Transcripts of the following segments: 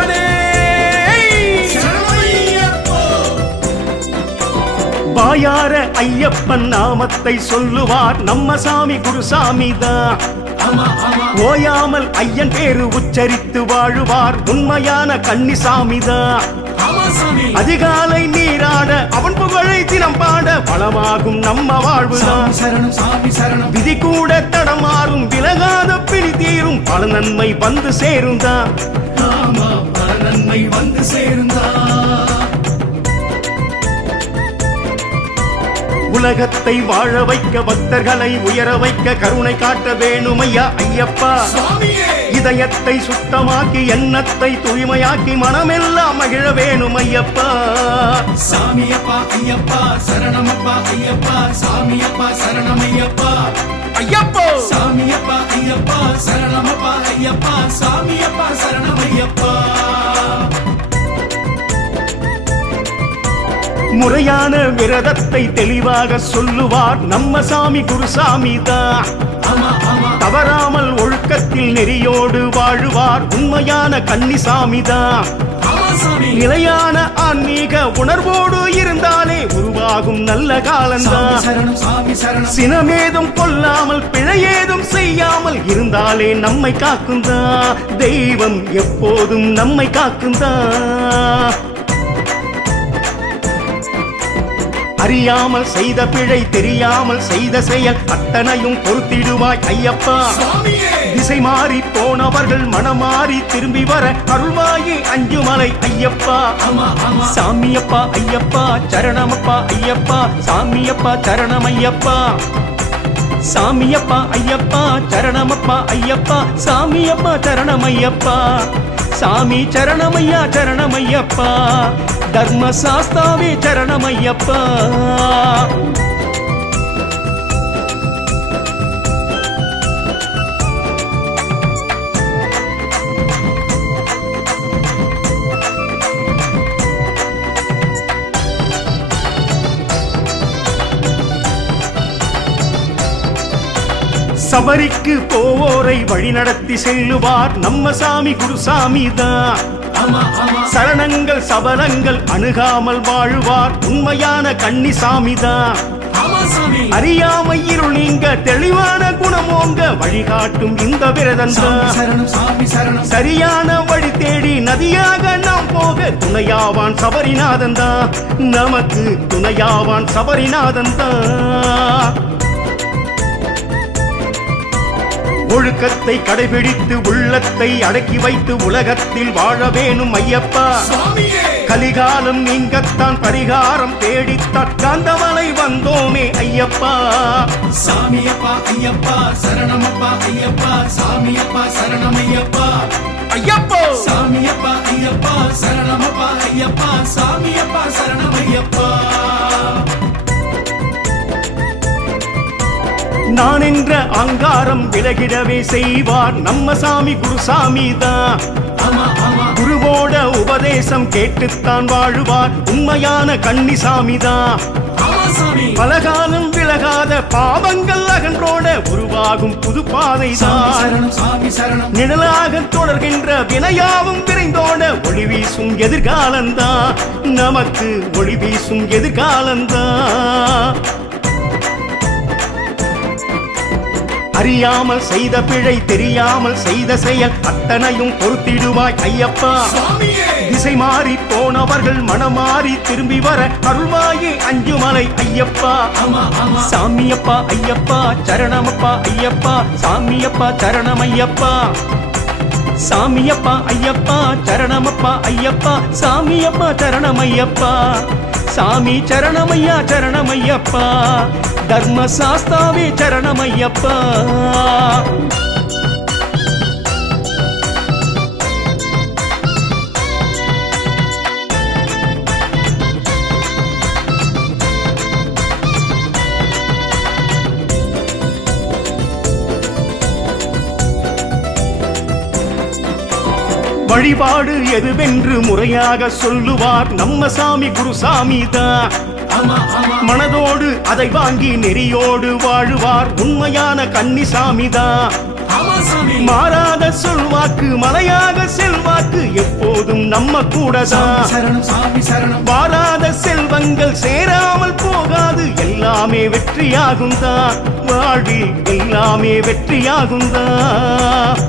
ஈசனே வாயார ஐயப்பன் நாமத்தை சொல்லுவார் நம்ம சாமி குருசாமி தான். ஓயாமல் ஐயன் பேரு உச்சரித்து வாழுவார் உண்மையான கன்னிசாமிதான். அதிகாலை நீராட அவன் புகழை தினம் பாட வளமாகும் நம்ம வாழ்வுதான். விதி கூட தடமாறும் விலகாத பிடி தீரும் பல நன்மை வந்து சேருந்தான். பல நன்மை வந்து சேருந்தான். உலகத்தை வாழ வைக்க பக்தர்களை உயர வைக்க கருணை காட்ட வேணுமையா ஐயப்பா. இதயத்தை சுத்தமாக்கி எண்ணத்தை தூய்மையாக்கி மனமெல்லாம் மகிழ வேணும் ஐயப்பா. சாமியப்பா ஐயப்பா சரணமப்பா ஐயப்பா சாமியப்பா சரணமையப்பா ஐயப்போ. சாமியப்பா ஐயப்பா சரணமப்பா ஐயப்பா சாமியப்பா சரணமையப்பா. முறையான விரதத்தை தெளிவாக சொல்லுவார் நம்ம சாமி குருசாமி தான். தவறாமல் ஒழுக்கத்தில் நெறியோடு வாழுவார் உண்மையான கன்னிசாமி தான். நிலையான ஆன்மீக உணர்வோடு இருந்தாலே உருவாகும் நல்ல காலம்தான். சினமேதும் கொள்ளாமல் பிழையேதும் செய்யாமல் இருந்தாலே நம்மை காக்குந்தா. தெய்வம் எப்போதும் நம்மை காக்குந்தா. அறியாமல் செய்த பிழை தெரியாமல் செய்த செயல் அத்தனையும் பொறுத்திடுவாய் ஐயப்பா. திசை மாறி போனவர்கள் மனமாறி திரும்பி வர அருள்வாயே அஞ்சுமலை ஐயப்பா. சாமியப்பா ஐயப்பா சரணமப்பா ஐயப்பா சாமியப்பா சரணமையப்பா. சாமியப்பா ஐயப்பா சரணமப்பா ஐயப்பா சாமியப்பா சரணமையப்பா. சாமி சரணமையா சரணமையப்பா. தர்ம சாஸ்தாவே சரணமையப்பா. சபரிக்கு போவோரை வழிநடத்தி செல்லுவார் நம்ம சாமி குருசாமி தான். சரணங்கள் சபலங்கள் அணுகாமல் வாழுவார் உண்மையான கன்னிசாமி தான். அறியாமை இருள் நீங்க தெளிவான குணமோங்க வழிகாட்டும் இந்த விரதம் தான். சரியான வழி தேடி நதியாக நாம் போக துணையாவான் சபரிநாதன் தான். நமக்கு துணையாவான் சபரிநாதன் தான். ஒழுக்கத்தை கடைபிடித்து உள்ளத்தை அடக்கி வைத்து உலகத்தில் வாழ வேணும் ஐயப்பா. கலிகாலம் நீங்கத்தான் பரிகாரம் தேடித்தான் காந்தமலை வந்தோமே ஐயப்பா. சாமியப்பா ஐயப்பா சரணமப்பா ஐயப்பா சாமியப்பா சரணமையப்பா ஐயப்போ. சாமியப்பா ஐயப்பா சரணமப்பா ஐயப்பா சாமியப்பா சரணமையப்பா. நான் என்ற அங்காரம் விலகிடவே செய்வார் நம்ம சாமி குருசாமி தான். குருவோட உபதேசம் கேட்டுத்தான் வாழுவார் உண்மையான கன்னிசாமி தான். பலகாலம் விலகாத பாவங்கள் அகன்றோட உருவாகும் புது பாதை தான். நிழலாக தொடர்கின்ற வினையாவும் விரைந்தோட ஒளி வீசும் எதிர்காலந்தான். நமக்கு ஒளி வீசும் எதிர்காலந்தான். அறியாமல் செய்த பிழை தெரியாமல் செய்த செயல் அத்தனையும் பொறுத்திடுவாய் ஐயப்பா. திசை மாறி போனவர்கள் மனமாறி திரும்பி வர அருள்வாயே அஞ்சுமலை ஐயப்பா. சாமியப்பா ஐயப்பா சரணமப்பா ஐயப்பா சாமியப்பா சரணமையப்பா. சாமியப்பா ஐயப்பா சரணமப்பா ஐயப்பா சாமியப்பா சரணமையப்பா. சாமி சரணமையா சரணமையப்பா. தர்ம சாஸ்தாவே சரணமையப்பா. வழிபாடு எதுவென்று முறையாக சொல்லுவார் நம்ம சாமி குருசாமி தான். மனதோடு அதை வாங்கி நெறியோடு வாழுவார் உண்மையான கன்னிசாமி தான். சாமி மாறாத சொல்வாக்கு மலையாக செல்வாக்கு எப்போதும் நம்ம கூடதான். சரணம் சாமி சரணம். வாராத செல்வங்கள் சேராமல் போகாது, எல்லாமே வெற்றியாகும்தான். வாழ்வில் எல்லாமே வெற்றியாகும்தான்.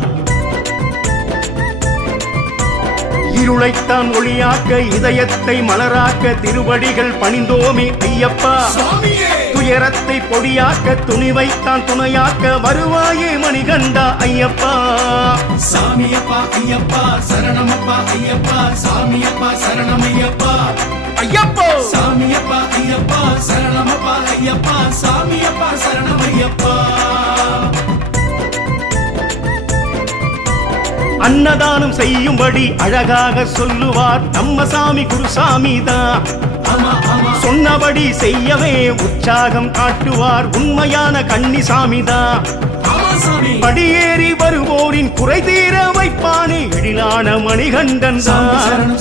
இருளைத்தான் ஒளியாக்க இதயத்தை மலராக்க திருவடிகள் பணிந்தோமே ஐயப்பா. துயரத்தை பொடியாக்க துணிவைத்தான் துணையாக்க வருவாயே மணிகண்டா ஐயப்பா. சாமியப்பா ஐயப்பா சரணமப்பா ஐயப்பா. சாமியப்பா சரணமையப்பா ஐயப்போ. சாமியப்பா ஐயப்பா சரணமப்பா ஐயப்பா. சாமியப்பா சரணமையப்பா. அன்னதானம் செய்யும்படி அழகாக சொல்லுவார் நம்ம சாமி குருசாமி தான். சொன்னபடி செய்யவே உற்சாகம் காட்டுவார் உண்மையான கன்னிசாமி தான். படியேறி வருவோரின் குறை தீர வைப்பானே எழிலான மணிகண்டன் தான்.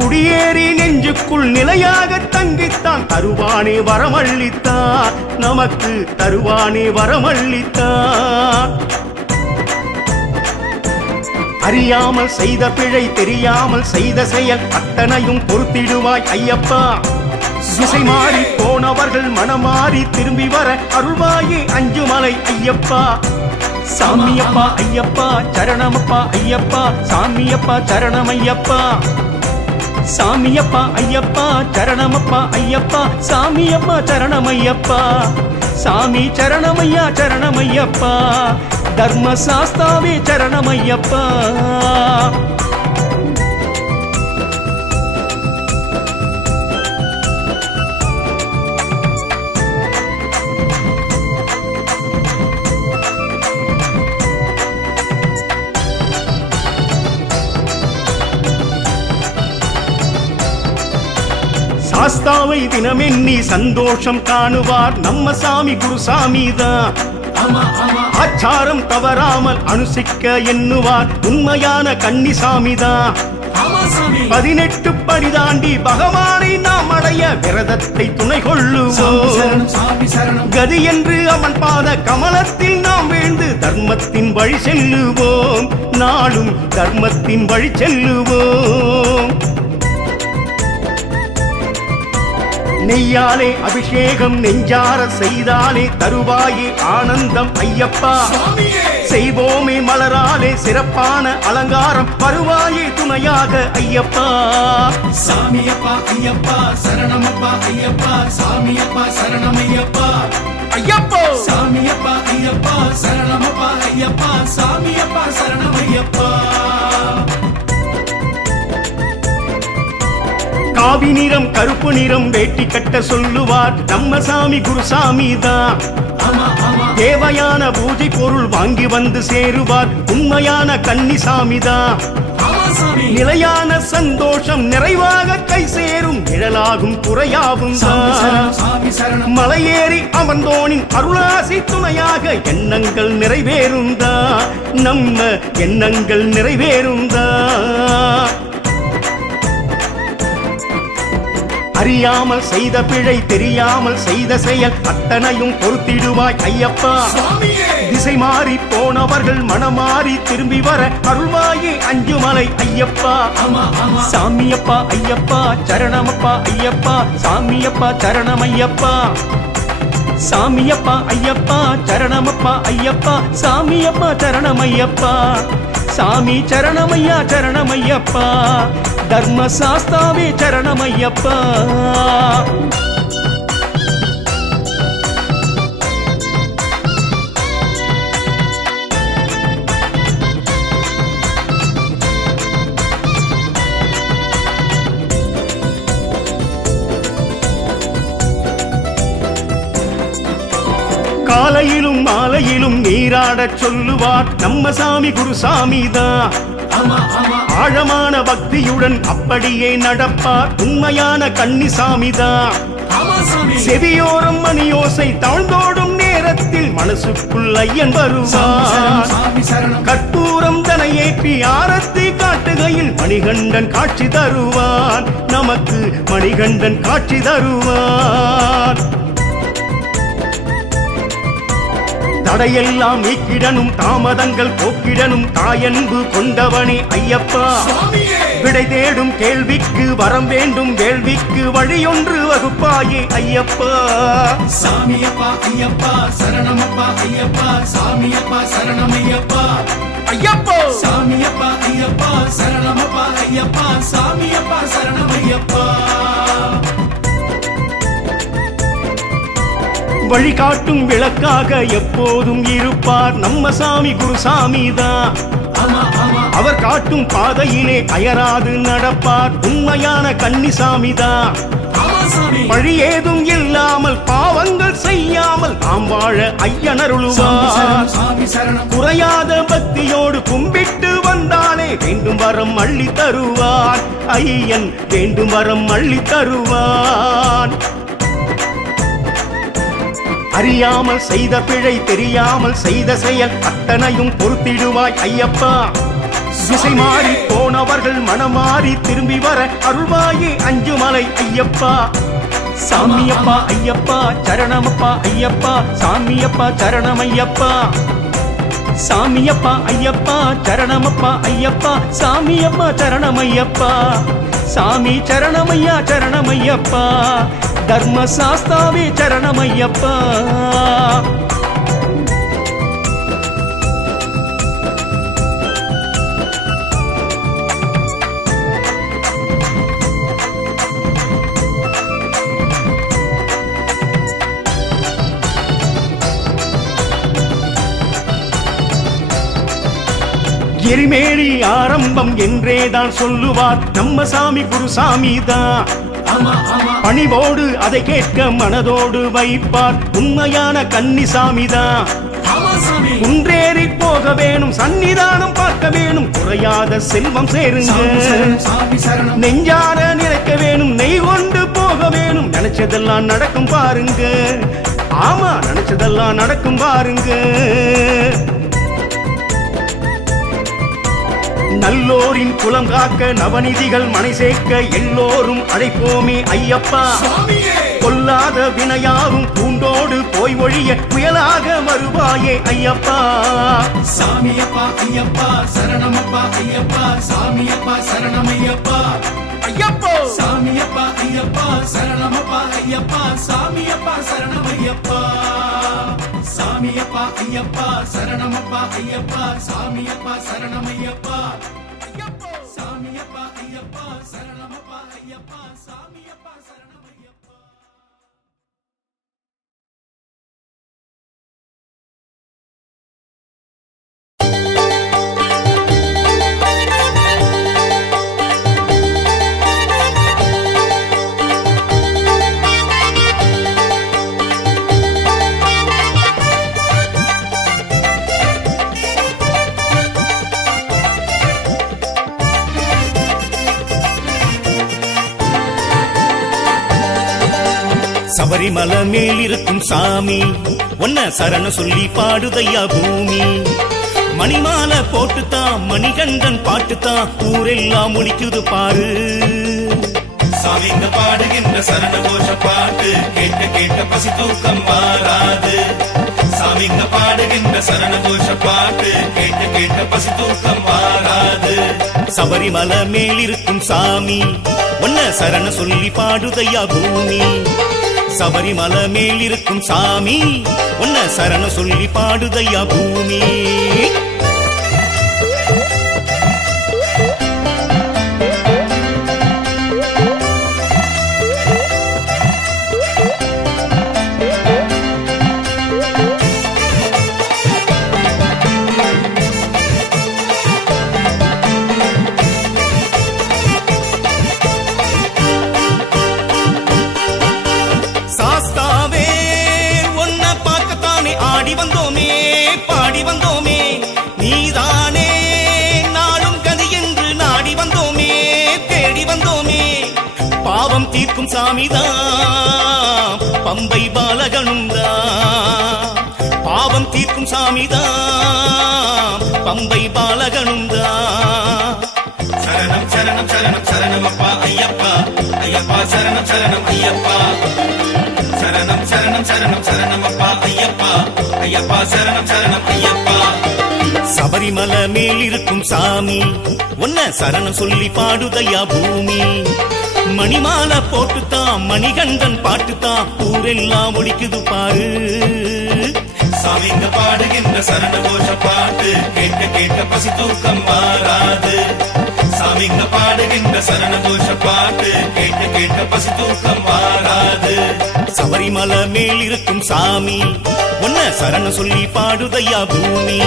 குடியேறி நெஞ்சுக்குள் நிலையாக தங்கித்தான் தருவானே வரமள்ளித்தான். நமக்கு தருவானே வரமள்ளித்தான். அறியாமல் செய்த பிழை தெரியாமல் செய்த செயல் அத்தனையும் பொறுத்திடுவாய் ஐயப்பா. திசை மாறி போனவர்கள் மனமாறி திரும்பி வர அருள்வாயே அஞ்சுமலை ஐயப்பா. சாமியப்பா ஐயப்பா சரணமப்பா ஐயப்பா. சாமியப்பா சரணமையப்பா. சாமியப்பா ஐயப்பா சரணமப்பா ஐயப்பா. சாமியப்பா சரணமையப்பா. சாமி சரணமையா சரணமையப்பா. தர்ம சாஸ்தாவே சரணமையப்பா. சாஸ்தாவை தினமெண்ணி சந்தோஷம் காணுவார் நம்ம சாமி குருசாமிதான். ஆச்சாரம் தவறாமல் அனுசிக்க எண்ணுவார் உண்மையான கன்னிசாமிதான். 18 படி தாண்டி பகவானை நாம் அடைய விரதத்தை துணை கொள்ளுவோம். கதி என்று அவன் பாத கமலத்தில் நாம் வீழ்ந்து தர்மத்தின் வழி செல்லுவோம். நாளும் தர்மத்தின் வழி செல்லுவோம். நெய்யாலே அபிஷேகம் நெஞ்சார செய்தாலே தருவாயே ஆனந்தம் ஐயப்பா. செய்வோமே மலராலே சிறப்பான அலங்காரம் வருவாயே துணையாக ஐயப்பா. சாமியப்பா ஐயப்பா சரணமப்பா ஐயப்பா. சாமியப்பா சரணமையப்பா ஐயப்போ. சாமியப்பா ஐயப்பா சரணமப்பா ஐயப்பா. சாமியப்பா சரணமையப்பா. காவி நிறம் கருப்பு நிறம் வேட்டி கட்ட சொல்லுவார் நம்ம சாமி குருசாமி தான். தேவையான பூஜை பொருள் வாங்கி வந்து சேருவார் உண்மையான கன்னிசாமி தான். நிலையான சந்தோஷம் நிறைவாக கை சேரும் நிழலாகும் குறையாகும் தான். மலையேறி அமர்ந்தோனின் அருளாசி துணையாக எண்ணங்கள் நிறைவேறும் தான். நம்ம எண்ணங்கள் நிறைவேறும் தான். அறியாமல் செய்த பிழை தெரியாமல் செய்த செயல் அத்தனையும் பொறுத்திடுவாய் ஐயப்பா. திசை மாறி போனவர்கள் மனமாறி திரும்பி வர அருள்வாயே அஞ்சுமலை ஐயப்பா. சாமியப்பா ஐயப்பா சரணமப்பா ஐயப்பா. சாமியப்பா சரணமையப்பா. சாமியப்பா ஐயப்பா சரணமப்பா ஐயப்பா. சாமியப்பா சரணமையப்பா. சாமி சரணமையா சரணமையப்பா. தர்ம சாஸ்தாவே சரணமையப்பா. காலையிலும் மாலையிலும் நீராடச் சொல்லுவார் நம்ம சாமி குருசாமிதான். ஆழமான பக்தியுடன் அப்படியே நடப்பார் உண்மையான கன்னிசாமிதான். செவியோரம் மணியோசை தாழ்ந்தோடும் நேரத்தில் மனசுக்குள் ஐயன் வருவார். கற்பூரம் தனை ஏற்றி ஆரத்தி காட்டுகையில் மணிகண்டன் காட்சி தருவான். நமக்கு மணிகண்டன் காட்சி தருவான். தடையெல்லாம் நீக்கிடனும் தாமதங்கள் போக்கிடனும் தாயன்பு கொண்டவனே ஐயப்பா விடை தேடும் கேள்விக்கு வரம் வேண்டும் வேள்விக்கு வழியொன்று வகுப்பாயே ஐயப்பா சாமியப்பா ஐயப்பா சரணமப்பா ஐயப்பா சாமியப்பா சரணமையப்பா ஐயப்பா சாமியப்பா ஐயப்பா சரணமப்பா ஐயப்பா சாமியப்பா சரணமையப்பா வழிகாட்டும் விளக்காக எப்போதும் இருப்பார் நம்ம சாமி குருசாமிதான் அவர் காட்டும் பாதையிலே அயராது நடப்பார் உண்மையான கன்னிசாமிதான் வழி ஏதும் இல்லாமல் பாவங்கள் செய்யாமல் நாம் வாழ ஐயனருளுவார் குறையாத பக்தியோடு கும்பிட்டு வந்தாலே வேண்டும் வரம் அள்ளி தருவார் ஐயன் வேண்டும் வரம் அள்ளி தருவார் அறியாமல் செய்த பிழை தெரியாமல் செய்த செயல் அத்தனையும் பொறுத்திடுவாய் ஐயப்பா திசை மாறி போனவர்கள் மனமாறி திரும்பி வர அருள்வாயே அஞ்சுமலை ஐயப்பா சாமியப்பா ஐயப்பா சரணமப்பா ஐயப்பா சாமியப்பா சரணமையப்பா சாமியப்பா ஐயப்பா சரணமப்பா ஐயப்பா சாமியப்பா சரணமையப்பா சாமி சரணமையா சரணமையப்பா தர்ம சாஸ்தாவே சரணமையப்பா எரிமேலி ஆரம்பம் என்றேதான் சொல்லுவார் நம்ம சாமி குருசாமி தான் பணிவோடு அதை கேட்க மனதோடு வைப்பார் உண்மையான கன்னிசாமிதான் குன்றேறி போக வேணும் சன்னிதானம் பார்க்க வேணும் குறையாத செல்வம் சேருங்க நெஞ்சார நினைக்க வேணும் நெய் கொண்டு போக வேணும் நினைச்சதெல்லாம் நடக்கும் பாருங்க ஆமா நினைச்சதெல்லாம் நடக்கும் பாருங்க நல்லோரின் குலம் காக்க நவநிதிகள் மனை சேர்க்க எல்லோரும் அழைப்போமே ஐயப்பா கொல்லாத வினையாவும் பூண்டோடு போய் ஒழிய புயலாக வருவாயே ஐயப்பா சாமியப்பா ஐயப்பா சரணமப்பா ஐயப்பா சாமியப்பா சரணமையப்பா ஐயப்பா சாமியப்பா ஐயப்பா சரணமப்பா ஐயப்பா சாமியப்பா சரணமையப்பா சாமியப்பா ஐயப்பா சரணமப்பா ஐயப்பா சாமியப்பா சரணமையப்பா சாமியப்பா ஐயப்பா சரணமப்பா ஐயப்பா சாமியப்பா சரணமையப்பா சபரிமலை மேல் இருக்கும் சாமி ஒன்ன சரண சொல்லி பாடுதையா பூமி மணிமாலை போட்டுத்தான் மணிகண்டன் பாட்டுத்தான் ஊரெல்லாம் முடிக்குது பாரு சாமிங்க பாடுகின்ற சரண கோஷ பாட்டு கேட்ட கேட்ட பசி தூக்கம் மாறாது சாமிங்க பாடுகின்ற சரண கோஷ பாட்டு கேட்ட கேட்ட பசி தூக்கம் மாறாது சபரிமலை மேல் இருக்கும் சாமி ஒன்ன சரண சொல்லி பாடுதையா பூமி சபரிமலை மேல் இருக்கும் சாமி ஒன்ன சரண சொல்லி பாடுதையா பூமி தீர்க்கும் சாமிதான் பம்பை பாலகனும்தான் பாவம் தீர்க்கும் சாமிதான் பம்பை பாலகனும்தான் சரணம் சரணம் சரணம் சரணம் அப்பா ஐயப்பா ஐயப்பா சரணம் சரணம் ஐயப்பா சரணம் சரணம் சரணம் சரணம் அப்பா ஐயப்பா ஐயப்பா ஐயப்பா சரணம் சரணம் ஐயப்பா. சபரிமலை மேல் இருக்கும் சாமி உன்ன சரணம் சொல்லி பாடுதையா பூமி. மணிமாலை போட்டுத்தான் மணிகண்டன் பாட்டுத்தான் ஊரெல்லாம் ஒழிக்குது பாரு. சாமிங்க பாடுகின்ற சரண கோஷ பாட்டு கேட்க கேட்க பசி தூக்கம் மாறாது. சாமிங்க பாடுகின்ற சரண கோஷ பாட்டு கேட்க கேட்க பசி தூக்கம் மாறாது. சபரிமலை மேல் இருக்கும் சாமி உன்ன சரணம் சொல்லி பாடுதையா பூமி.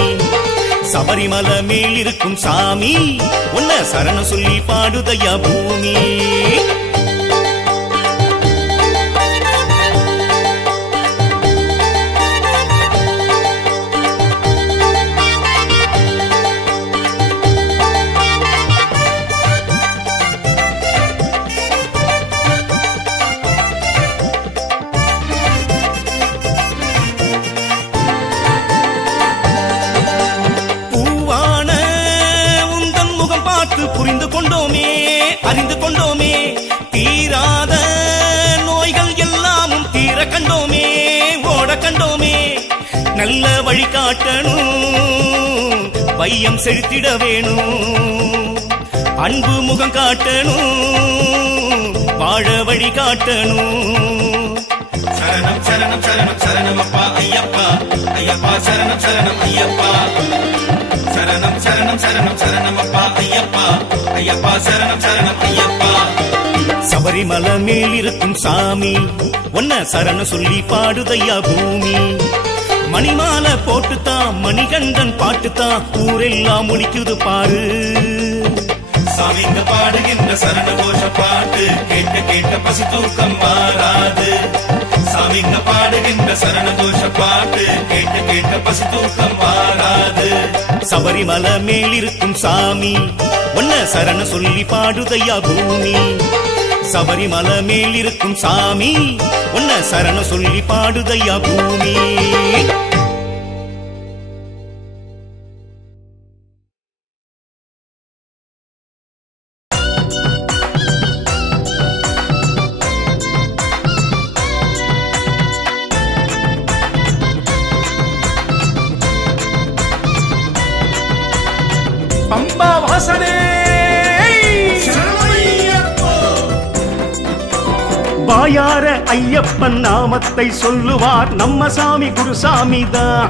சபரிமலை மேல் இருக்கும் சாமி உன்ன சரணம் சொல்லி பாடுதையா பூமி. புரிந்து கொண்டோமே அறிந்து கொண்டோமே தீராத நோய்கள் எல்லாமும் தீர கண்டோமே ஓட கண்டோமே. நல்ல வழி காட்டணும் வையம் செலுத்திட வேணும். அன்பு முகம் காட்டணும் வாழ வழி காட்டணும். சரணம் சரணம் சரணம் சரணம் அப்பா ஐயப்பா. ஐயப்பா சரணம் சரணம் ஐயப்பா. சரணம் சரணம் சரணம் சரணம் அப்பா ஐயப்பா. ஐயப்பா சரணம் சரணம் ஐயப்பா. சபரிமலை மேல் இருக்கும் சாமி உன்ன சரணம் சொல்லி பாடுதையா பூமி. மணிமாலை போட்டுத்தான் மணிகண்டன் பாட்டுத்தான் ஊரெல்லாம் ஒழிக்குது பாரு. சாமிங்க பாடுகின்ற சரண கோஷ பாட்டு கேட்க கேட்க பசி தூக்கம் மாறாது. சாமிங்க பாடுகின்ற சரண கோஷ பாட்டு கேட்க கேட்க பசி தூக்கம் மாறாது. சபரிமலை மேல் இருக்கும் சாமி உன்ன சரணம் சொல்லி பாடுதையா பூமி. சபரிமலை மேல் இருக்கும் சாமி உன்ன சரணம் சொல்லி பாடுதையா பூமி. பம்பா வாசனே வாயார ஐயப்பன் நாமத்தை சொல்லுவார் நம்ம சாமி குருசாமி தான்.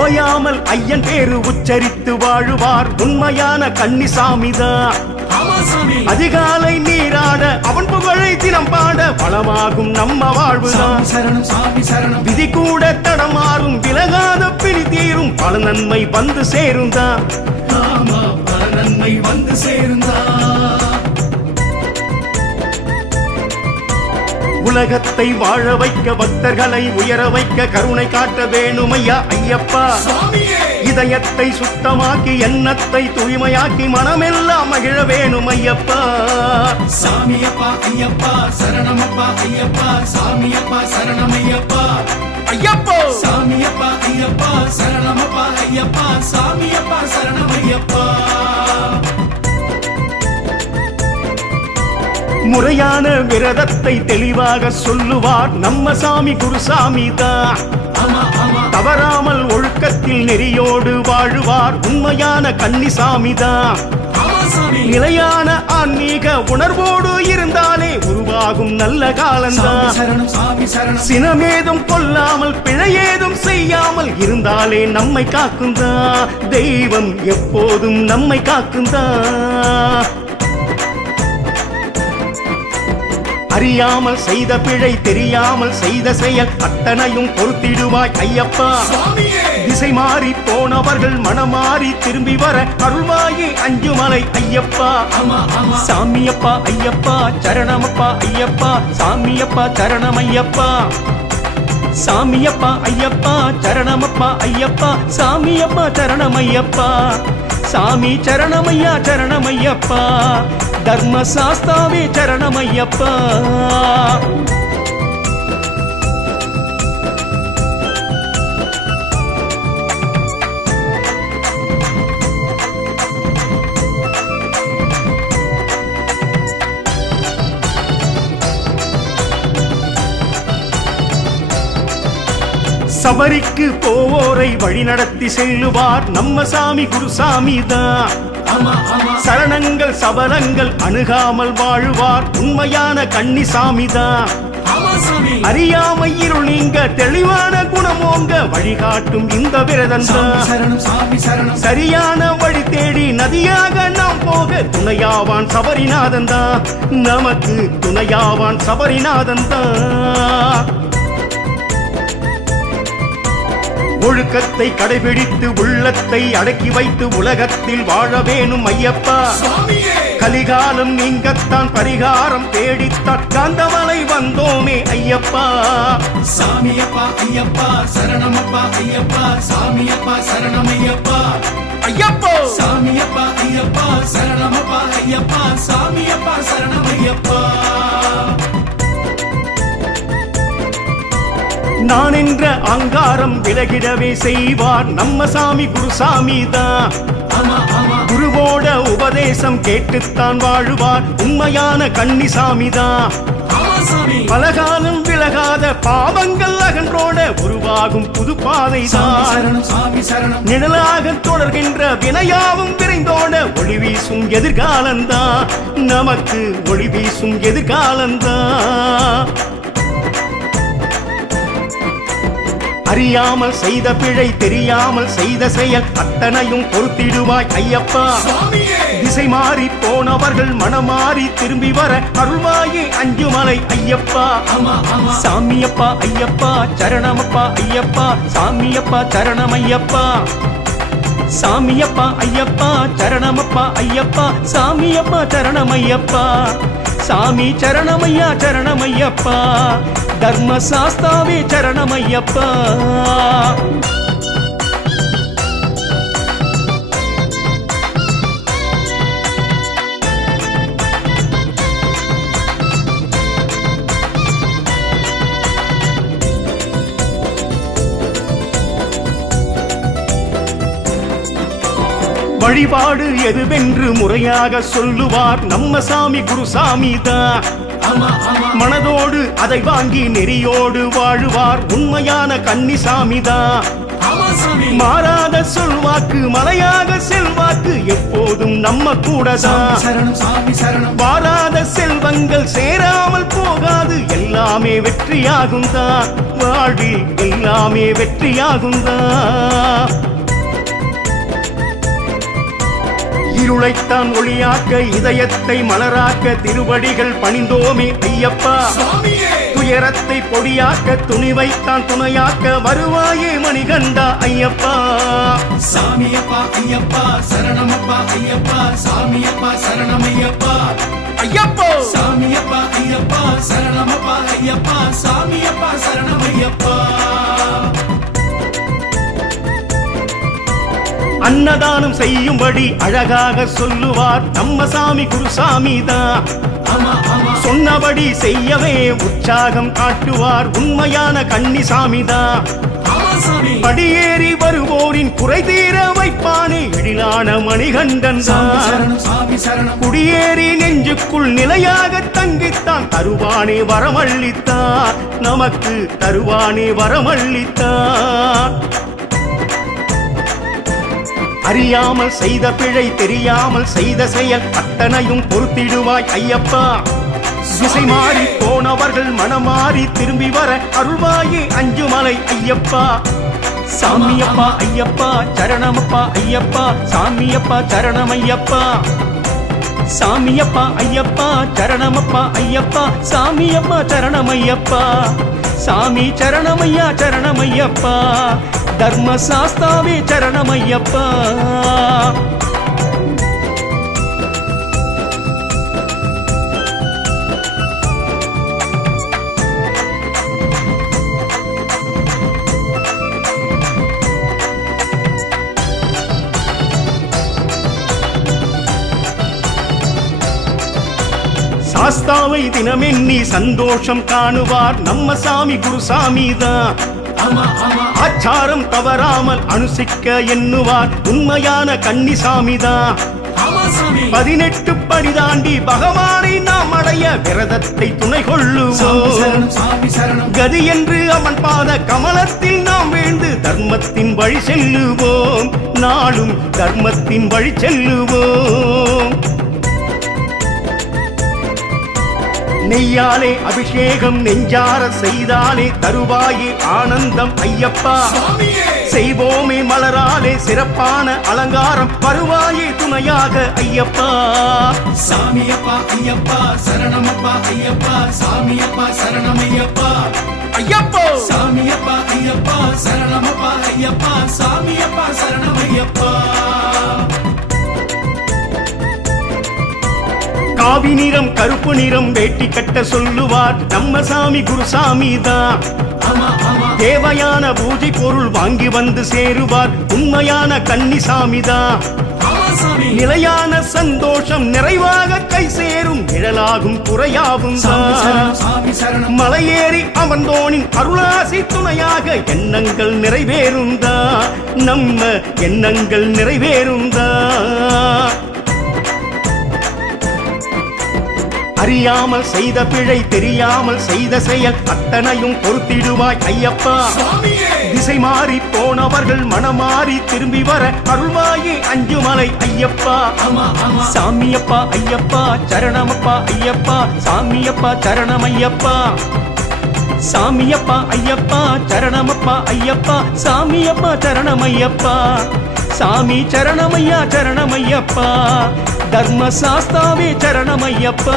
ஓயாமல் ஐயன் பேரு உச்சரித்து வாழுவார் உண்மையான கன்னிசாமி தான். அதிகாலை நீராட அவன் புகழை தினம் பாட வளமாகும் நம்ம வாழ்வுதான். விதி கூட தடமாறும் விலகாத பிரி தீரும் பல நன்மை வந்து சேருந்தான். நன்மை வந்து சேருந்தான். உலகத்தை வாழ வைக்க பக்தர்களை உயர வைக்க கருணை காட்ட வேணுமையா ஐயப்பா. இதயத்தை சுத்தமாக்கி எண்ணத்தை தூய்மையாக்கி மனமெல்லாம் மகிழ வேணும் ஐயப்பா. சாமியப்பா ஐயப்பா சரணமப்பா ஐயப்பா. சாமியப்பா சரணமையப்பா ஐயப்போ. சாமியப்பா ஐயப்பா சரணமப்பா ஐயப்பா. சாமியப்பா சரணமையப்பா. முறையான விரதத்தை தெளிவாக சொல்லுவார் நம்ம சாமி குருசாமி தான். தவறாமல் ஒழுக்கத்தில் நெறியோடு வாழுவார் உண்மையான கன்னிசாமி தான். நிலையான ஆன்மீக உணர்வோடு இருந்தாலே உருவாகும் நல்ல காலம்தான். சினமேதும் கொல்லாமல் பிழையேதும் செய்யாமல் இருந்தாலே நம்மை காக்குந்தா. தெய்வம் எப்போதும் நம்மை காக்குந்தா. அறியாமல் செய்த பிழை தெரியாமல் செய்த செயல் அத்தனையும் பொறுத்திடுவாய் ஐயப்பா. திசை மாறி போனவர்கள் மனமாறி திரும்பி வர அருள்வாயி அஞ்சுமலை ஐயப்பா. சாமியப்பா ஐயப்பா சரணமப்பா ஐயப்பா. சாமியப்பா சரணமையப்பா. சாமியப்பா ஐயப்பா சரணமப்பா ஐயப்பா. சாமியப்பா சரணமையப்பா. சாமி சரணமையா சரணமையப்பா. தர்ம சாஸ்தாவே சரணமையப்பா. சபரிக்கு போவோரை வழிநடத்தி செல்லுவார் நம்ம சாமி குருசாமி தான். ஆமா ஆமா சரணங்கள் சபலங்கள் அணுகாமல் வாழுவார் உண்மையான கன்னிசாமி தான். ஆமா சாமி அறியாமை இருள் நீங்க தெளிவான குணமோங்க வழிகாட்டும் இந்த விரதம் சாமி தான். சரணம் சாமி சரணம் சரியான வழி தேடி நதியாக நாம் போக துணையாவான் சபரிநாதன் தான். நமக்கு துணையாவான் சபரிநாதன் தான். ஒழுக்கத்தை கடைபிடித்து உள்ளத்தை அடக்கி வைத்து உலகத்தில் வாழ வேணும் ஐயப்பா. சுவாமியே கலிகாலம் நீங்கத்தான் பரிகாரம் தேடித்தான் காந்தமலை வந்தோமே ஐயப்பா. சாமியப்பா ஐயப்பா சரணமப்பா ஐயப்பா சாமியப்பா சரணமையப்பா ஐயப்போ சாமியப்பா ஐயப்பா சரணமப்பா ஐயப்பா சாமியப்பா சரணமையப்பா நான் என்ற அங்காரம் விலகிடவே செய்வார் நம்ம சாமி குருசாமி தான். ஆமா ஆமா குருவோட உபதேசம் கேட்டுத்தான் வாழுவார் உண்மையான கன்னிசாமி தான். ஆமா சாமி பலகாலம் விலகாத பாவங்கள் அகன்றோட உருவாகும் புது பாதை சாமி தான். சரணம் சாமி சரணம் நிழலாக தொடர்கின்ற வினையாவும் விரைந்தோட ஒளி வீசும் எதிர்காலந்தான். நமக்கு ஒளி வீசும் எதிர்காலந்தான். அறியாமல் செய்த பிழை தெரியாமல் செய்த செயல் அத்தனையும் பொறுத்திடுவாய் ஐயப்பா. சுவாமியே திசை மாறி போனவர்கள் மனமாறி திரும்பி வர அருள்வாயே அஞ்சுமலை ஐயப்பா. ஆமா ஆமா சாமியப்பா ஐயப்பா சரணமப்பா ஐயப்பா சாமியப்பா சரணமையப்பா. சாமியப்பா ஐயப்பா சரணமப்பா ஐயப்பா சாமியப்பா சரணமையப்பா. சாமி சரணமையா சரணமையப்பா தர்ம சாஸ்தாவே சரணமையப்பா. வழிபாடு எதுவென்று முறையாக சொல்லுவார் நம்ம சாமி குருசாமி தான். ஆமா ஆமா மனதோடு அதை வாங்கி நெறியோடு வாழுவார் உண்மையான கன்னிசாமி தான். ஆமா சாமி மாறாத சொல்வாக்கு மலையாக செல்வாக்கு எப்போதும் நம்ம கூட சாமி தான். சரணம் சாமி சரணம் வாராத செல்வங்கள் சேராமல் போகாது எல்லாமே வெற்றியாகும் தான். வாழ்வில் எல்லாமே வெற்றியாகும் தான். இருளைத்தான் ஒளியாக்க இதயத்தை மலராக்க திருவடிகள் பணிந்தோமே ஐயப்பா. சுவாமியே துயரத்தை பொடியாக்க துணிவைத்தான் துணையாக்க வருவாயே மணிகண்டா ஐயப்பா. சாமியப்பா ஐயப்பா சரணமப்பா ஐயப்பா சாமியப்பா சரணமையப்பா ஐயப்போ சாமியப்பா ஐயப்பா சரணமப்பா ஐயப்பா சாமியப்பா சரணமையப்பா அன்னதானம் செய்யும்படி அழகாக சொல்லுவார் நம்ம சாமி குருசாமி தான். ஆமா ஆமா சொன்னபடி செய்யவே உற்சாகம் காட்டுவார் உண்மையான கன்னிசாமி தான். ஆமா சாமி படியேறி வருவோரின் குறை தீர வைப்பானே எழிலான மணிகண்டன் சாமி தான். சரணம் சாமி சரணம் குடியேறி நெஞ்சுக்குள் நிலையாக தங்கித்தான் தருவானே வரமள்ளித்தான். நமக்கு தருவானே வரமள்ளித்தான். அறியாமல் செய்த பிழை தெரியாமல் செய்த செயல் அத்தனையும் பொறுத்திடுவாய் ஐயப்பா. திசை மாறி போனவர்கள் மனமாறி திரும்பி வர அருள்வாயே அஞ்சுமலை ஐயப்பா. சாமியப்பா ஐயப்பா சரணமப்பா ஐயப்பா சாமியப்பா சரணமையப்பா. சாமியப்பா ஐயப்பா சரணமப்பா ஐயப்பா சாமியப்பா சரணமையப்பா. சாமி சரணமையா சரணமையப்பா தர்ம சாஸ்தாவே சரணமையப்பா. சாஸ்தாவை தினமெண்ணி சந்தோஷம் காணுவார் நம்ம சாமி குருசாமி தான். ஆமா ஆமா ஆச்சாரம் தவறாமல் அனுசிக்க எண்ணுவார் உண்மையான கன்னிசாமி தான். ஆமா சாமி சாமி 18 படி தாண்டி பகவானை நாம் அடைய விரதத்தை துணை சாமி கொள்ளுவோம். சரணம் சாமி சரணம் கதி என்று அவன் பாத கமலத்தில் நாம் வீழ்ந்து தர்மத்தின் வழி செல்லுவோம். நாளும் தர்மத்தின் வழி செல்லுவோம். நெய்யாலே அபிஷேகம் நெஞ்சார செய்தாலே தருவாயே ஆனந்தம் ஐயப்பா. சுவாமியே செய்வோமே மலராலே சிறப்பான அலங்காரம் வருவாயே துணையாக ஐயப்பா. சாமியப்பா ஐயப்பா சரணமப்பா ஐயப்பா சாமியப்பா சரணமையப்பா ஐயப்போ சாமியப்பா ஐயப்பா சரணமப்பா ஐயப்பா சாமியப்பா சரணமையப்பா காவி நிறம் கருப்பு நிறம் வேட்டி கட்ட சொல்லுவார் நம்ம சாமி குருசாமி தான். ஆமா ஆமா தேவையான பூஜை பொருள் வாங்கி வந்து சேருவார் உண்மையான கன்னிசாமி தான். ஆமா சாமி நிலையான சந்தோஷம் நிறைவாக கை சேரும் நிழலாகும் குறையாகும் சாமி தான். சரணம் சாமி சரணம் மலையேறி அமர்ந்தோனின் அருளாசி துணையாக எண்ணங்கள் நிறைவேறுந்தா. நம்ம எண்ணங்கள் நிறைவேறுந்தா. அறியாமல் செய்த பிழை தெரியாமல் செய்த செயல் அத்தனையும் பொறுத்திடுவாய் ஐயப்பா. சுவாமியே திசை மாறி போனவர்கள் மனமாறி திரும்பி வர அருள்வாயே அஞ்சுமலை ஐயப்பா. ஆமா ஆமா சாமியப்பா ஐயப்பா சரணமப்பா ஐயப்பா சாமியப்பா சரணமையப்பா. சாமியப்பா ஐயப்பா சரணமப்பா ஐயப்பா சாமியப்பா சரணமையப்பா. சாமி சரணமையா சரணமையப்பா தர்ம சாஸ்தாவே சரணமையப்பா.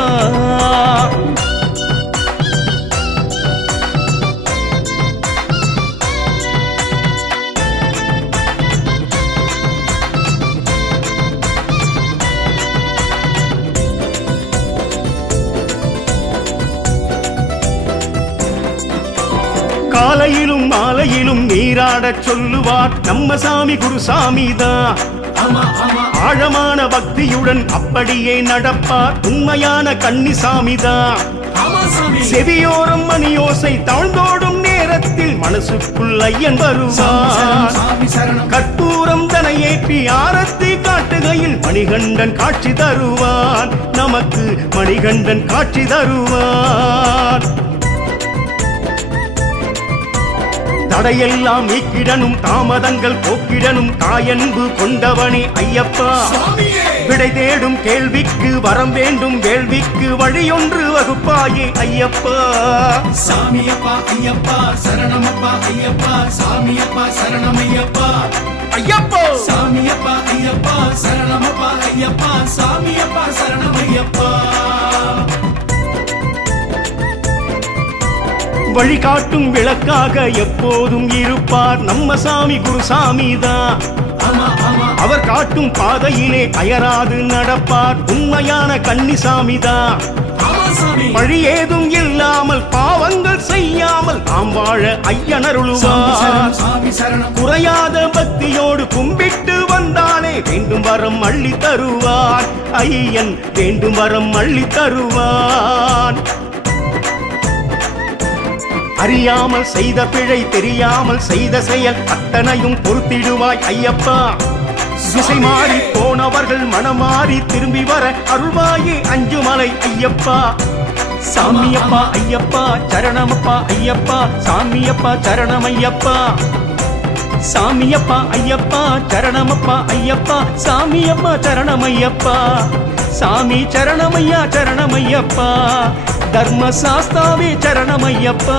காலையிலும் மாலையிலும் நீராடச் சொல்லுவார் நம்ம சாமி குருசாமி தான். ஆமா ஆமா ஆழமான பக்தியுடன் அப்படியே நடப்பார் உண்மையான கன்னிசாமி தான். ஆமா சாமி செவியோரம் மணியோசை தவழ்ந்தோடும் நேரத்தில் மனசுக்குள் ஐயன் வருவார். சாமி சரணம் கற்பூரம் தனை ஏற்றி ஆரத்தி காட்டுகையில் மணிகண்டன் காட்சி தருவான். நமக்கு மணிகண்டன் காட்சி தருவான். தடையெல்லாம் நீக்கிடனும் தாமதங்கள் போக்கிடனும் தாயன்பு கொண்டவனே ஐயப்பா. சுவாமியே விடை தேடும் கேள்விக்கு வரம் வேண்டும் வேள்விக்கு வழியொன்று வகுப்பாயே ஐயப்பா. சாமியப்பா ஐயப்பா சரணமப்பா ஐயப்பா சாமியப்பா சரணமையப்பா ஐயப்போ சாமியப்பா ஐயப்பா சரணமப்பா ஐயப்பா சாமியப்பா சரணமையப்பா வழிகாட்டும் விளக்காக எப்போதும் இருப்பார் நம்ம சாமி குருசாமி தான். ஆமா ஆமா அவர் காட்டும் பாதையிலே அயராது நடப்பார் உண்மையான கன்னிசாமி தான். ஆமா சாமி வழி ஏதும் இல்லாமல் பாவங்கள் செய்யாமல் நாம் வாழ சாமி ஐயனருளுவார். சரணம் சாமி சரணம் குறையாத பக்தியோடு கும்பிட்டு வந்தாலே வேண்டும் வரம் அள்ளி தருவார். ஐயன் வேண்டும் வரம் அள்ளி தருவார். அறியாமல் செய்த பிழை தெரியாமல் செய்த செயல் அத்தனையும் பொறுத்திடுவாய் ஐயப்பா. திசை மாறி போனவர்கள் மனமாறி திரும்பி வர அருள்வாயே அஞ்சுமலை ஐயப்பா. சாமியப்பா ஐயப்பா சரணமப்பா ஐயப்பா சாமியப்பா சரணமையப்பா. சாமியப்பா ஐயப்பா சரணமப்பா ஐயப்பா சாமியப்பா சரணமையப்பா. சாமி சரணமையா சரணமையப்பா தர்ம சாஸ்தாவே சரணமையப்பா.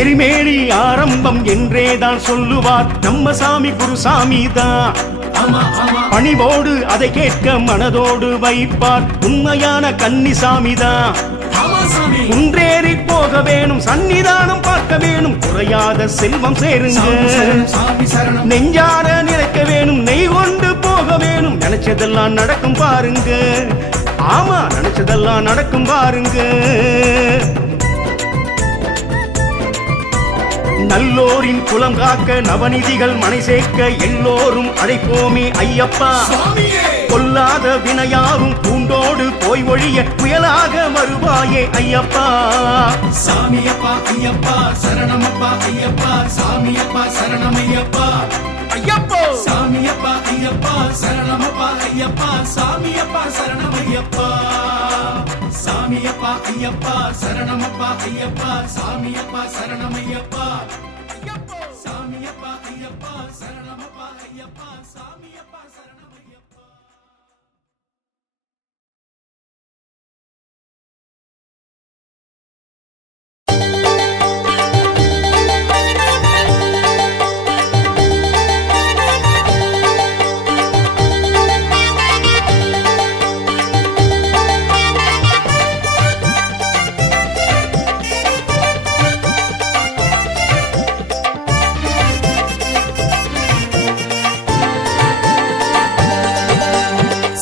எரிமேலி ஆரம்பம் என்றேதான் சொல்லுவார் நம்ம சாமி குருசாமி தான். ஆமா ஆமா பணிவோடு அதை கேட்க மனதோடு வைப்பார் உண்மையான கன்னிசாமி தான். ஆமா சாமி குன்றேறி போக வேணும் சன்னிதானம் பார்க்க வேணும் குறையாத செல்வம் சேருங்க. சாமி சரணம் சாமி சரணம் நெஞ்சார நினைக்க வேணும் நெய் கொண்டு போக வேணும் நினைச்சதெல்லாம் நடக்கும் பாருங்க. ஆமா நினைச்சதெல்லாம் நடக்கும் பாருங்க. நல்லோரின் குலம் காக்க நவநிதிகள் மனை சேர்க்க எல்லோரும் அழைப்போமே ஐயப்பா. சுவாமியே கொல்லாத வினையாரும் பூண்டோடு போய் ஒழிய புயலாக வருவாயே ஐயப்பா. சாமியப்பா ஐயப்பா சரணமப்பா ஐயப்பா சாமியப்பா சரணமையப்பா ஐயப்போ சாமியப்பா ஐயப்பா சரணமப்பா ஐயப்பா சாமியப்பா சரணமையப்பா சாமியப்பா ஐயப்பா சரணமப்பா ஐயப்பா சாமியப்பா சரணமையப்பா சாமியப்பா ஐயப்பா சரணமப்பா ஐயப்பா சாமியப்பா சரணமையப்பா.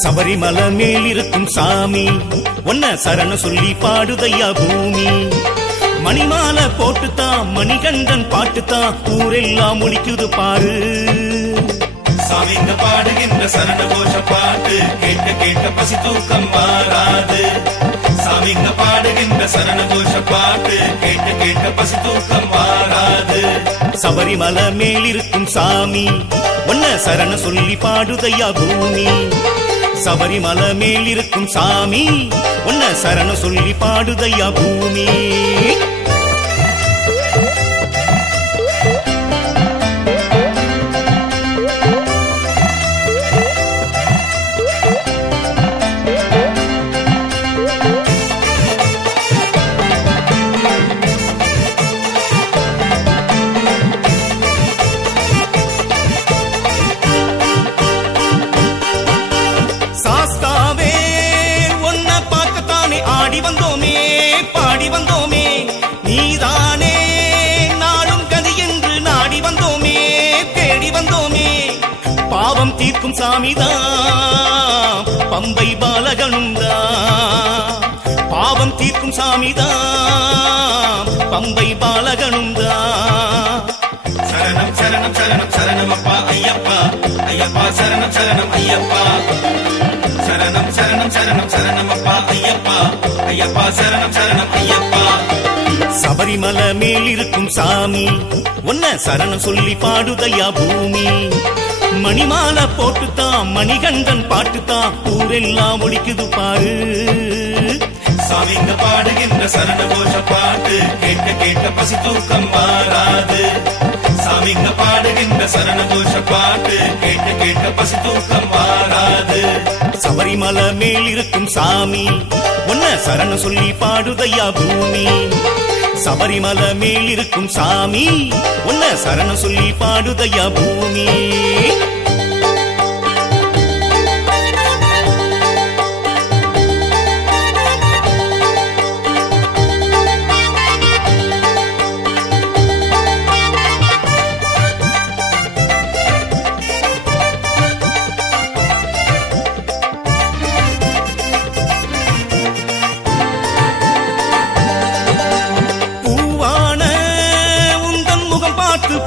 சபரிமலை மேல் இருக்கும் சாமி ஒன்ன சரண சொல்லி பாடுதையா பூமி. மணிமாலை போட்டுத்தான் மணிகண்டன் பாட்டுத்தான் ஊரெல்லாம் ஒலிக்குது பாரு. சாமிங்க பாடுகின்ற சரண கோஷ பாட்டு கேட்க கேட்க பசி தூக்கம் மாறாது. சாமிங்க பாடுகின்ற சரண கோஷ பாட்டு கேட்க கேட்க பசி தூக்கம் மாறாது. சபரிமலை மேல் இருக்கும் சாமி ஒன்ன சரண சொல்லி பாடுதையா பூமி. சபரிமலை மேல் இருக்கும் சாமி ஒன்ன சரண சொல்லி பாடுதையா பூமி. சாஸ்தாவே ஒன்ன பார்க்கத்தானே ஆடி வந்தோமே பாடி வந்தோமே. நீதானே நாளும் கதி என்று நாடி வந்தோமே தேடி வந்தோமே. பாவம் தீர்க்கும் சாமிதான் பம்பை பாலகனும் தான். பாவம் தீர்க்கும் சாமிதான் பம்பை பாலகனும் தான். சரணம் சரணம் சரணம் சரணமப்பா ஐயப்பா ஐயப்பா சரணம் சரணம் ஐயப்பா. சரணம் சரணம் சரணம் சரணமப்பா ஐயப்பா ஐயப்பா சரணம் சரணம் ஐயப்பா. சபரிமலை மேல் இருக்கும் சாமி ஒன்ன சரணம் சொல்லி பாடுதையா பூமி. மணிமாலை போட்டுத்தான் மணிகண்டன் பாட்டுத்தான் ஊரெல்லாம் ஒலிக்குது பாரு. சாமிங்க பாடுகின்ற சரண கோஷ பாட்டு கேட்க கேட்க பசி தூக்கம் மாறாது. சாமிங்க பாடுகின்ற சரண கோஷ பாட்டு கேட்க கேட்க பசி தூக்கம் மாறாது. சபரிமலை மேல் இருக்கும் சாமி ஒன்ன சரண சொல்லி பாடுதையா பூமி. சபரிமலை மேல் இருக்கும் சாமி ஒன்ன சரண சொல்லி பாடுதையா பூமி.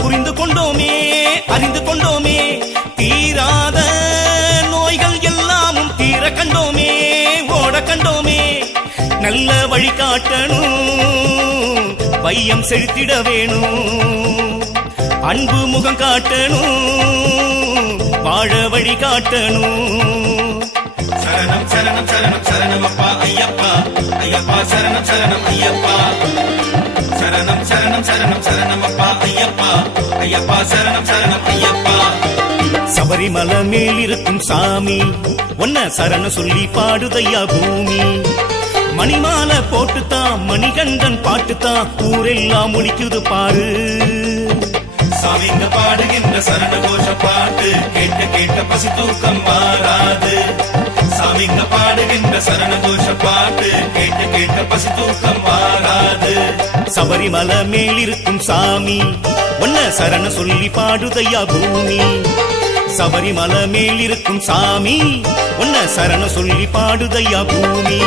புரிந்து கொண்டோமே அறிந்து கொண்டோமே. தீராத நோய்கள் எல்லாமும் தீர கண்டோமே ஓட கண்டோமே. நல்ல வழி காட்டணும் வையம் செலுத்திட வேணும். அன்பு முகம் காட்டணும் வாழ வழி காட்டணும். சரணம் சரணம் சரணம் சரணமப்பா ஐயப்பா ஐயப்பா சரணம் சரணம் ஐயப்பா. சரணம் சரணம் சரணம் சரணமப்பா ஐயப்பா ஐயப்பா சரணம் சரணம் ஐயப்பா. சபரிமலை மேல் இருக்கும் சாமி ஒன்ன சரண சொல்லி பாடுதையா பூமி. மணிமாலை போட்டுத்தான் மணிகண்டன் பாட்டுத்தான் ஊரெல்லாம் ஒலிக்குது பாரு. சாமிங்க பாடுகின்ற சரண கோஷ பாட்டு கேட்க கேட்க பசி தூக்கம் மாறாது. சாமிங்க பாடுகின்ற சரண கோஷ பாட்டு கேட்க கேட்க பசி தூக்கம் மாறாது. சபரிமலை மேல் இருக்கும் சாமி ஒன்ன சரண சொல்லி பாடுதையா பூமி. சபரிமலை மேல் இருக்கும் சாமி ஒன்ன சரண சொல்லி பாடுதையா பூமி.